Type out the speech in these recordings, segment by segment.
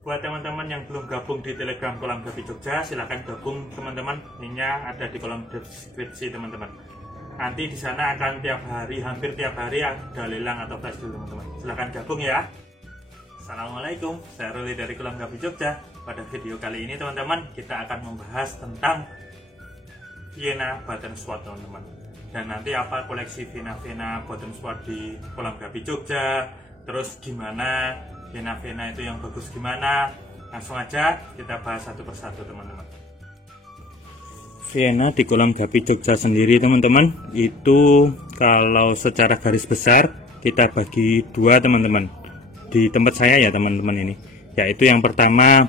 Buat teman-teman yang belum gabung di Telegram Kolam Gapi Jogja, silahkan gabung teman-teman. Linknya ada di kolom deskripsi teman-teman. Nanti di sana akan hampir tiap hari ada lelang atau flash dulu teman-teman. Silahkan gabung ya. Assalamualaikum, saya Ruli dari Kolam Gapi Jogja. Pada video kali ini teman-teman, kita akan membahas tentang Vienna Button Sword teman-teman. Dan nanti apa koleksi Vienna Button Sword di Kolam Gapi Jogja. Terus gimana Vienna itu yang bagus gimana? Langsung aja kita bahas satu persatu teman-teman. Vienna di Kolam Gapi Jogja sendiri teman-teman, itu kalau secara garis besar kita bagi dua teman-teman. Di tempat saya ya teman-teman ini, yaitu yang pertama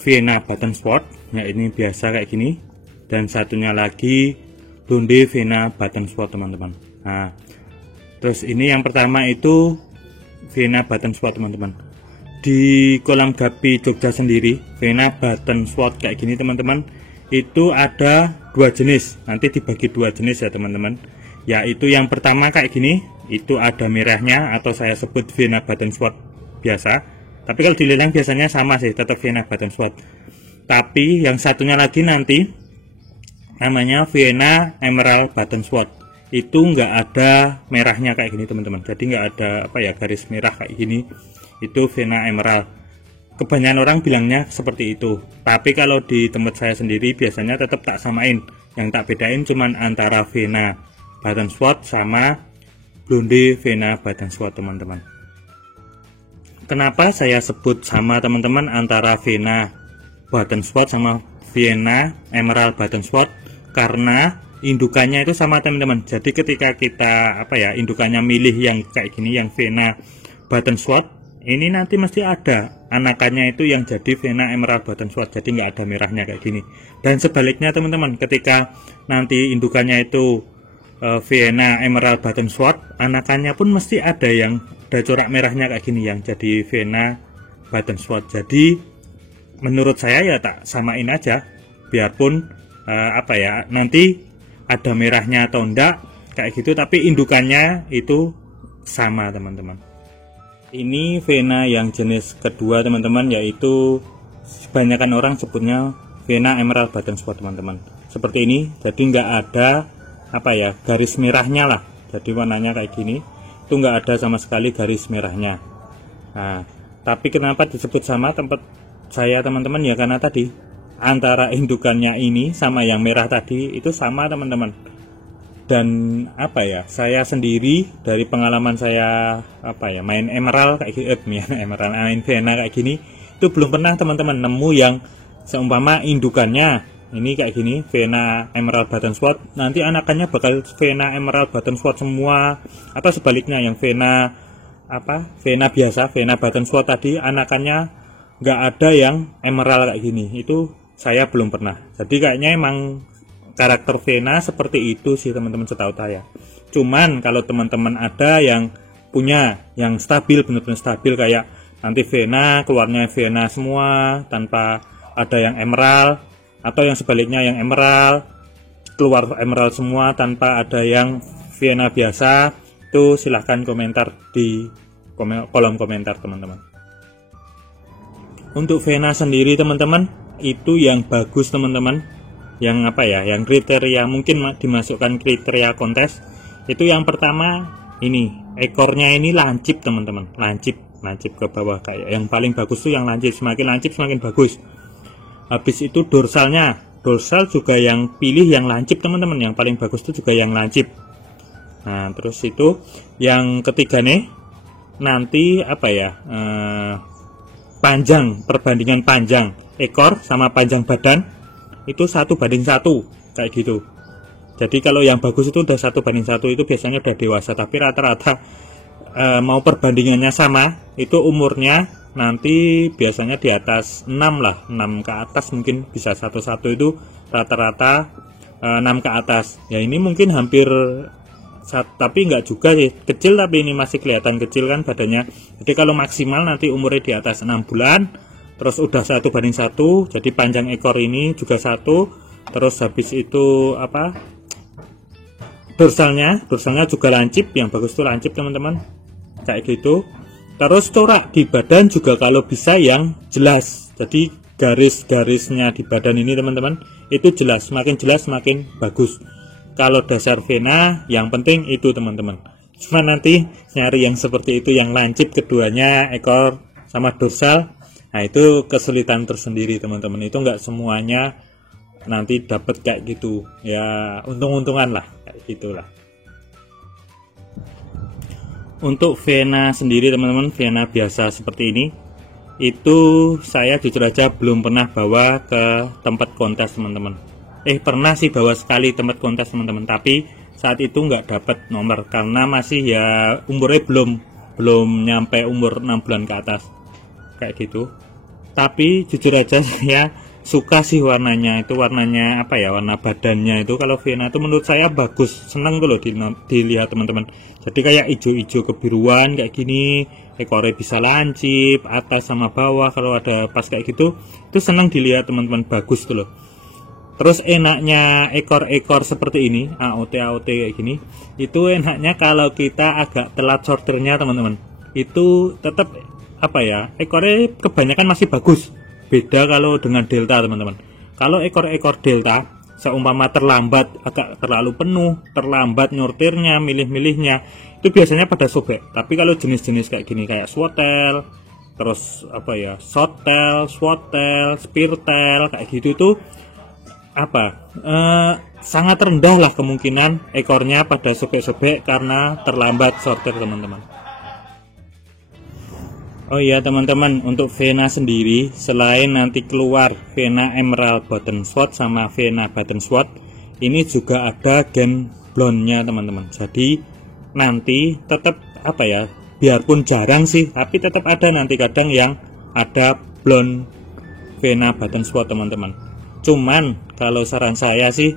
Vienna Button Sword, ya ini biasa kayak gini, dan satunya lagi Blonde Vienna Button Sword teman-teman. Nah, terus ini yang pertama itu Vienna Button Sword teman-teman. Di Kolam Gapi Jogja sendiri, Vienna Button Sword kayak gini teman-teman, itu ada dua jenis. Nanti dibagi dua jenis ya teman-teman. Yaitu yang pertama kayak gini, itu ada merahnya atau saya sebut Vienna Button Sword biasa. Tapi kalau di lelang biasanya sama sih, tetap Vienna Button Sword. Tapi yang satunya lagi nanti namanya Vienna Emerald Button Sword. Itu nggak ada merahnya kayak gini teman-teman, jadi nggak ada garis merah kayak gini. Itu Vienna Emerald. Kebanyakan orang bilangnya seperti itu, tapi kalau di tempat saya sendiri biasanya tetap tak samain. Yang tak bedain cuman antara Vienna Button Sword sama Blonde Vienna Button Sword teman-teman. Kenapa saya sebut sama teman-teman antara Vienna Button Sword sama Vienna Emerald Button Sword? Karena indukannya itu sama teman-teman. Jadi ketika kita indukannya milih yang kayak gini, yang Vienna Button Sword, ini nanti mesti ada anakannya itu yang jadi Vienna Emerald Button Sword, jadi nggak ada merahnya kayak gini. Dan sebaliknya teman-teman, ketika nanti indukannya itu Vienna Emerald Button Sword, anakannya pun mesti ada yang ada corak merahnya kayak gini, yang jadi Vienna Button Sword. Jadi menurut saya ya tak samain aja, biarpun nanti ada merahnya atau enggak kayak gitu, tapi indukannya itu sama teman-teman. Ini Vienna yang jenis kedua teman-teman, yaitu kebanyakan orang sebutnya Vienna Emerald Button Sword teman-teman. Seperti ini, jadi nggak ada garis merahnya lah. Jadi warnanya kayak gini, itu nggak ada sama sekali garis merahnya. Nah, tapi kenapa disebut sama tempat saya teman-teman, ya karena tadi antara indukannya ini sama yang merah tadi itu sama teman-teman. Dan saya sendiri dari pengalaman saya main emerald kayak gini, main Vienna kayak gini, itu belum pernah teman-teman nemu yang seumpama indukannya ini kayak gini Vienna Emerald Button Sword, nanti anakannya bakal Vienna Emerald Button Sword semua, atau sebaliknya yang Vienna biasa, Vienna Button Sword tadi anakannya nggak ada yang emerald kayak gini. Itu saya belum pernah. Jadi kayaknya emang karakter Vienna seperti itu sih teman-teman, setahu saya. Cuman kalau teman-teman ada yang punya yang stabil, benar-benar stabil, kayak nanti Vienna keluarnya Vienna semua tanpa ada yang emerald, atau yang sebaliknya yang emerald keluar emerald semua tanpa ada yang Vienna biasa, itu silahkan komentar di kolom komentar teman-teman. Untuk Vienna sendiri teman-teman, itu yang bagus teman-teman, yang yang kriteria mungkin dimasukkan kriteria kontes, itu yang pertama ini ekornya ini lancip teman-teman, lancip ke bawah, kayak yang paling bagus tuh yang lancip, semakin lancip semakin bagus. Habis itu dorsal juga yang pilih yang lancip teman-teman, yang paling bagus itu juga yang lancip. Nah terus itu yang ketiga nih, nanti perbandingan panjang ekor sama panjang badan itu 1:1 kayak gitu. Jadi kalau yang bagus itu udah 1:1, itu biasanya udah dewasa. Tapi rata-rata mau perbandingannya sama, itu umurnya nanti biasanya di atas 6 lah, 6 ke atas, mungkin bisa 1:1 itu rata-rata 6 ke atas. Ya ini mungkin hampir, tapi enggak juga sih, kecil, tapi ini masih kelihatan kecil kan badannya. Jadi kalau maksimal nanti umurnya di atas 6 bulan, terus udah 1:1, jadi panjang ekor ini juga 1. Terus habis itu dorsalnya juga lancip, yang bagus tuh lancip teman-teman, kayak gitu. Terus corak di badan juga kalau bisa yang jelas, jadi garis-garisnya di badan ini teman-teman itu jelas, semakin jelas semakin bagus. Kalau dasar vena yang penting itu teman-teman, cuma nanti nyari yang seperti itu yang lancip keduanya, ekor sama dorsal, nah itu kesulitan tersendiri teman-teman. Itu enggak semuanya nanti dapat kayak gitu ya, untung-untungan lah kayak gitulah. Untuk vena sendiri teman-teman, vena biasa seperti ini itu saya jujur aja belum pernah bawa ke tempat kontes teman-teman. Pernah sih bawa sekali tempat kontes teman-teman, tapi saat itu nggak dapat nomor karena masih ya umurnya belum nyampe umur 6 bulan ke atas kayak gitu. Tapi jujur aja saya suka sih warnanya, itu warnanya apa ya, warna badannya itu kalau vena itu menurut saya bagus, seneng tuh loh dilihat teman-teman. Jadi kayak hijau-hijau kebiruan kayak gini, ekornya bisa lancip atas sama bawah, kalau ada pas kayak gitu itu seneng dilihat teman-teman, bagus tuh loh. Terus enaknya ekor-ekor seperti ini, AOT kayak gini, itu enaknya kalau kita agak telat sorternya teman-teman, itu tetap apa ya, ekornya kebanyakan masih bagus. Beda kalau dengan delta teman-teman. Kalau ekor-ekor delta seumpama terlambat, agak terlalu penuh, terlambat nyortirnya, milih-milihnya, itu biasanya pada sobek. Tapi kalau jenis-jenis kayak gini, kayak swordtail, terus apa ya, shorttail, swordtail, speartail kayak gitu tuh sangat rendah lah kemungkinan ekornya pada sobek-sobek karena terlambat sortir teman-teman. Oh iya teman-teman, untuk vena sendiri selain nanti keluar vena emerald button sword sama vena button sword, ini juga ada gen blonde-nya teman-teman. Jadi nanti tetap apa ya, biarpun jarang sih, tapi tetap ada nanti kadang yang ada blonde vena button sword teman-teman. Cuman kalau saran saya sih,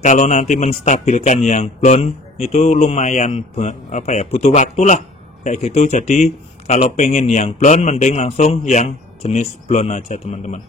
kalau nanti menstabilkan yang blonde itu lumayan apa ya, butuh waktu lah kayak gitu. Jadi kalau pengen yang blonde mending langsung yang jenis blonde aja teman-teman,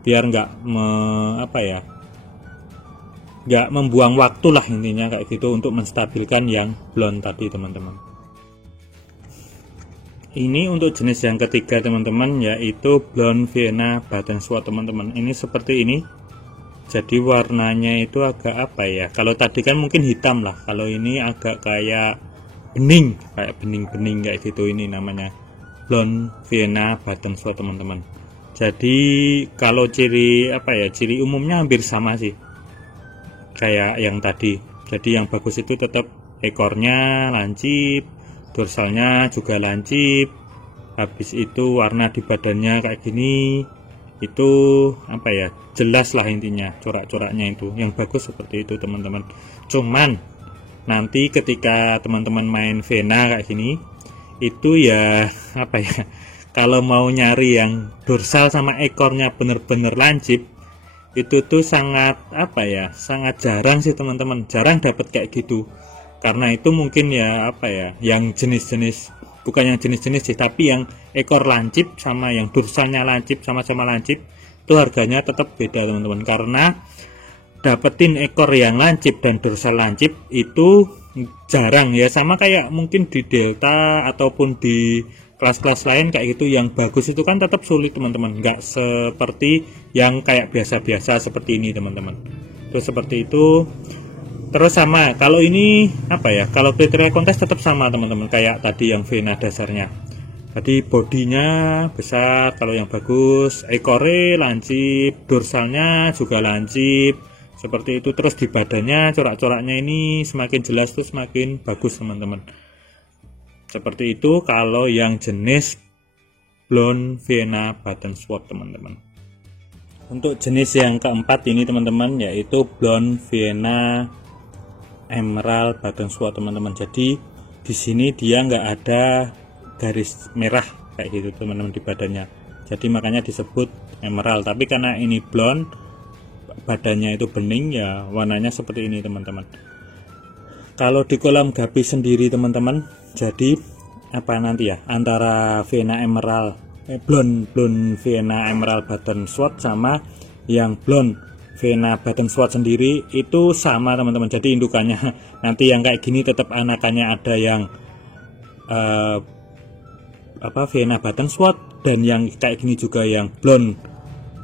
biar nggak nggak membuang waktu lah intinya kayak gitu untuk menstabilkan yang blonde tadi teman-teman. Ini untuk jenis yang ketiga teman-teman, yaitu blonde vena button sword teman-teman. Ini seperti ini, jadi warnanya itu agak apa ya, kalau tadi kan mungkin hitam lah, kalau ini agak kayak bening, kayak bening-bening kayak gitu. Ini namanya blonde vena button sword teman-teman. Jadi kalau ciri apa ya, ciri umumnya hampir sama sih kayak yang tadi. Jadi yang bagus itu tetap ekornya lancip, dorsalnya juga lancip, habis itu warna di badannya kayak gini, itu apa ya, jelas lah intinya, corak-coraknya itu yang bagus seperti itu teman-teman. Cuman nanti ketika teman-teman main vena kayak gini, itu ya apa ya, kalau mau nyari yang dorsal sama ekornya bener-bener lancip, itu tuh sangat apa ya, sangat jarang sih teman-teman, jarang dapat kayak gitu. Karena itu mungkin ya apa ya, yang jenis-jenis, bukan yang jenis-jenis sih, tapi yang ekor lancip sama yang dorsalnya lancip, sama-sama lancip, itu harganya tetap beda teman-teman. Karena dapetin ekor yang lancip dan dorsal lancip itu jarang ya, sama kayak mungkin di delta ataupun di kelas-kelas lain kayak gitu. Yang bagus itu kan tetap sulit teman-teman, nggak seperti yang kayak biasa-biasa seperti ini teman-teman. Terus seperti itu. Terus sama, kalau ini apa ya, kalau kriteria kontes tetap sama teman-teman, kayak tadi yang vena dasarnya. Tadi bodinya besar kalau yang bagus, ekornya lancip, dorsalnya juga lancip, seperti itu. Terus di badannya corak-coraknya ini semakin jelas tuh semakin bagus teman-teman. Seperti itu kalau yang jenis blonde vena button sword teman-teman. Untuk jenis yang keempat ini teman-teman, yaitu blonde vena emerald button sword teman-teman. Jadi di sini dia nggak ada garis merah kayak gitu teman-teman di badannya, jadi makanya disebut emerald. Tapi karena ini blonde, badannya itu bening, ya warnanya seperti ini teman-teman. Kalau di kolam gapi sendiri teman-teman, jadi apa nanti ya, antara vena emerald blonde vena emerald button sword sama yang blonde vena button sword sendiri itu sama teman-teman. Jadi indukannya nanti yang kayak gini tetap anakannya ada yang vena button sword, dan yang kayak gini juga yang blonde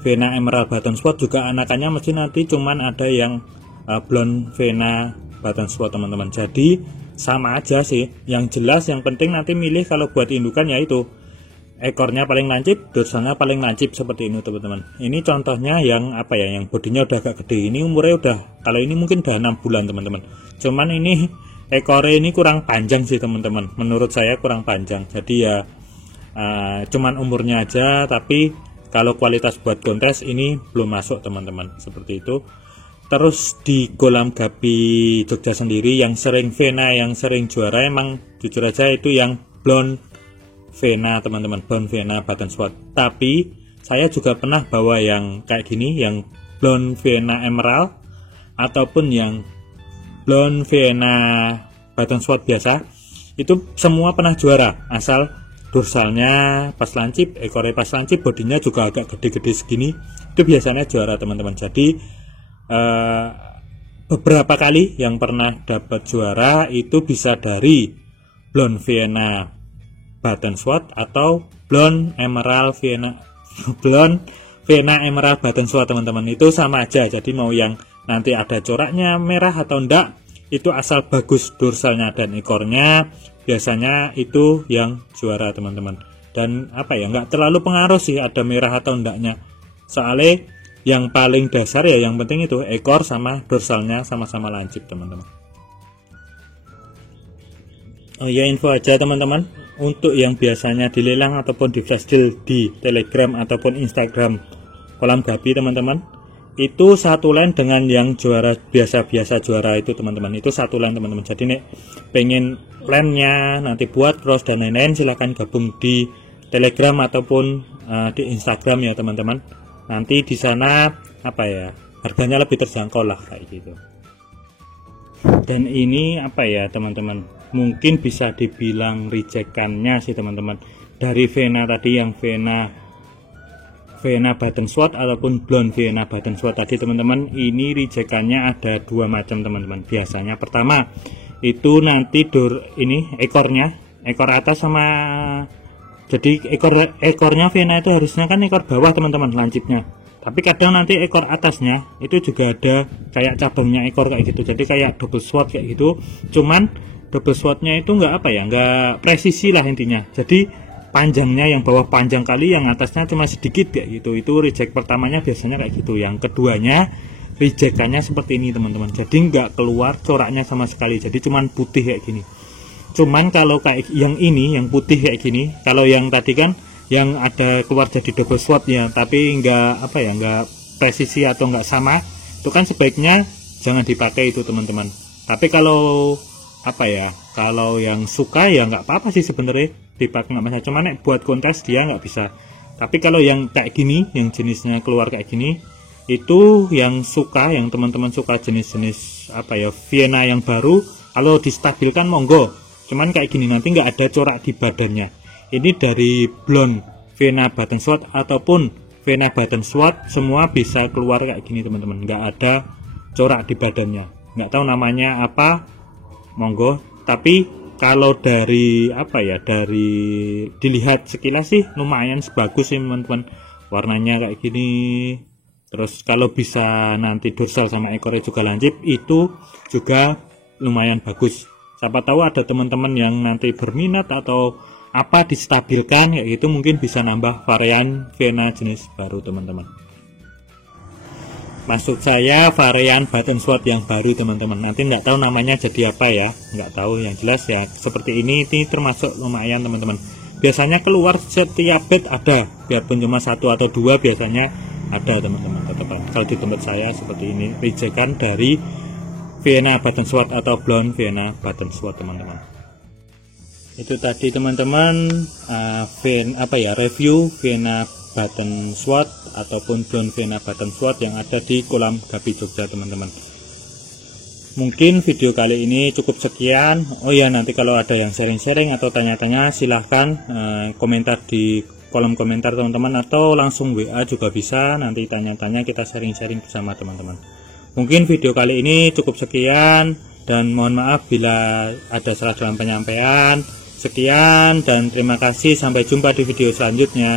vena emerald button sword juga anakannya mesti nanti cuman ada yang blonde vena button sword teman-teman. Jadi sama aja sih, yang jelas yang penting nanti milih kalau buat indukan yaitu ekornya paling lancip, dorsalnya paling lancip seperti ini teman-teman. Ini contohnya yang yang bodinya udah agak gede. Ini umurnya udah, kalau ini mungkin udah 6 bulan teman-teman. Cuman ini ekornya ini kurang panjang sih teman-teman. Menurut saya kurang panjang. Jadi ya cuman umurnya aja, tapi kalau kualitas buat kontes ini belum masuk teman-teman. Seperti itu. Terus di kolam Gapi Jogja sendiri yang sering vena, yang sering juara emang jujur aja itu yang blonde vena teman-teman, blonde vena button sword. Tapi saya juga pernah bawa yang kayak gini, yang blonde vena emerald ataupun yang blonde vena button sword biasa. Itu semua pernah juara, asal dorsalnya pas lancip, ekornya pas lancip, bodinya juga agak gede-gede segini. Itu biasanya juara teman-teman. Jadi beberapa kali yang pernah dapat juara itu bisa dari blonde vena button sword atau blonde vena emerald button sword teman-teman. Itu sama aja, jadi mau yang nanti ada coraknya merah atau enggak, itu asal bagus dorsalnya dan ekornya, biasanya itu yang juara teman-teman. Dan enggak terlalu pengaruh sih ada merah atau enggaknya, soalnya yang paling dasar ya yang penting itu ekor sama dorsalnya sama-sama lancip teman-teman. Oh ya, info aja teman-teman, untuk yang biasanya dilelang ataupun di flash deal di Telegram ataupun Instagram kolam Gapi teman-teman, itu satu line dengan yang juara biasa-biasa juara itu teman-teman. Itu satu line teman-teman. Jadi nek pengen line-nya nanti buat cross dan lain-lain, silahkan gabung di Telegram ataupun di Instagram ya teman-teman. Nanti di sana harganya lebih terjangkau lah kayak gitu. Dan ini teman-teman, mungkin bisa dibilang rejekannya sih teman-teman, dari vena tadi yang vena button sword ataupun blonde vena button sword tadi teman-teman. Ini rejekannya ada dua macam teman-teman. Biasanya pertama itu nanti ekor atas sama, jadi ekornya vena itu harusnya kan ekor bawah teman-teman lancipnya, tapi kadang nanti ekor atasnya itu juga ada kayak cabangnya ekor kayak gitu, jadi kayak double sword kayak gitu. Cuman double swordnya itu nggak presisi lah intinya. Jadi panjangnya yang bawah panjang kali, yang atasnya cuma sedikit kayak gitu. Itu reject pertamanya biasanya kayak gitu. Yang keduanya rejekannya seperti ini teman-teman, jadi nggak keluar coraknya sama sekali, jadi cuman putih kayak gini. Cuman kalau kayak yang ini, yang putih kayak gini, kalau yang tadi kan yang ada keluar jadi double sword ya, tapi nggak presisi atau nggak sama, itu kan sebaiknya jangan dipakai itu teman-teman. Tapi kalau kalau yang suka ya nggak apa-apa sih sebenarnya dipakai, nggak masalah. Cuman buat kontes dia nggak bisa. Tapi kalau yang kayak gini, yang jenisnya keluar kayak gini, itu yang teman-teman suka jenis-jenis vena yang baru, kalau distabilkan monggo. Cuman kayak gini nanti nggak ada corak di badannya. Ini dari blonde vena button sword ataupun vena button sword, semua bisa keluar kayak gini teman-teman, nggak ada corak di badannya. Nggak tahu namanya apa, monggo. Tapi kalau dari dari dilihat sekilas sih lumayan bagus sih teman-teman, warnanya kayak gini. Terus kalau bisa nanti dorsal sama ekornya juga lancip, itu juga lumayan bagus. Siapa tahu ada teman-teman yang nanti berminat atau distabilkan kayak gitu, mungkin bisa nambah varian vena jenis baru teman-teman. Maksud saya varian button sword yang baru teman-teman. Nanti nggak tahu namanya jadi apa ya, nggak tahu. Yang jelas ya seperti ini termasuk lumayan teman-teman. Biasanya keluar setiap bed ada, biarpun cuma satu atau dua biasanya ada teman-teman. Kalau di tempat saya seperti ini, rejekan dari vena button sword atau blonde vena button sword teman-teman. Itu tadi teman-teman review vena button sword ataupun blonde vena button sword yang ada di kolam Gapi Jogja teman-teman. Mungkin video kali ini cukup sekian. Oh ya, nanti kalau ada yang sharing-sharing atau tanya-tanya silahkan komentar di kolom komentar teman-teman, atau langsung WA juga bisa. Nanti tanya-tanya, kita sharing-sharing bersama teman-teman. Mungkin video kali ini cukup sekian, dan mohon maaf bila ada salah dalam penyampaian. Sekian dan terima kasih, sampai jumpa di video selanjutnya.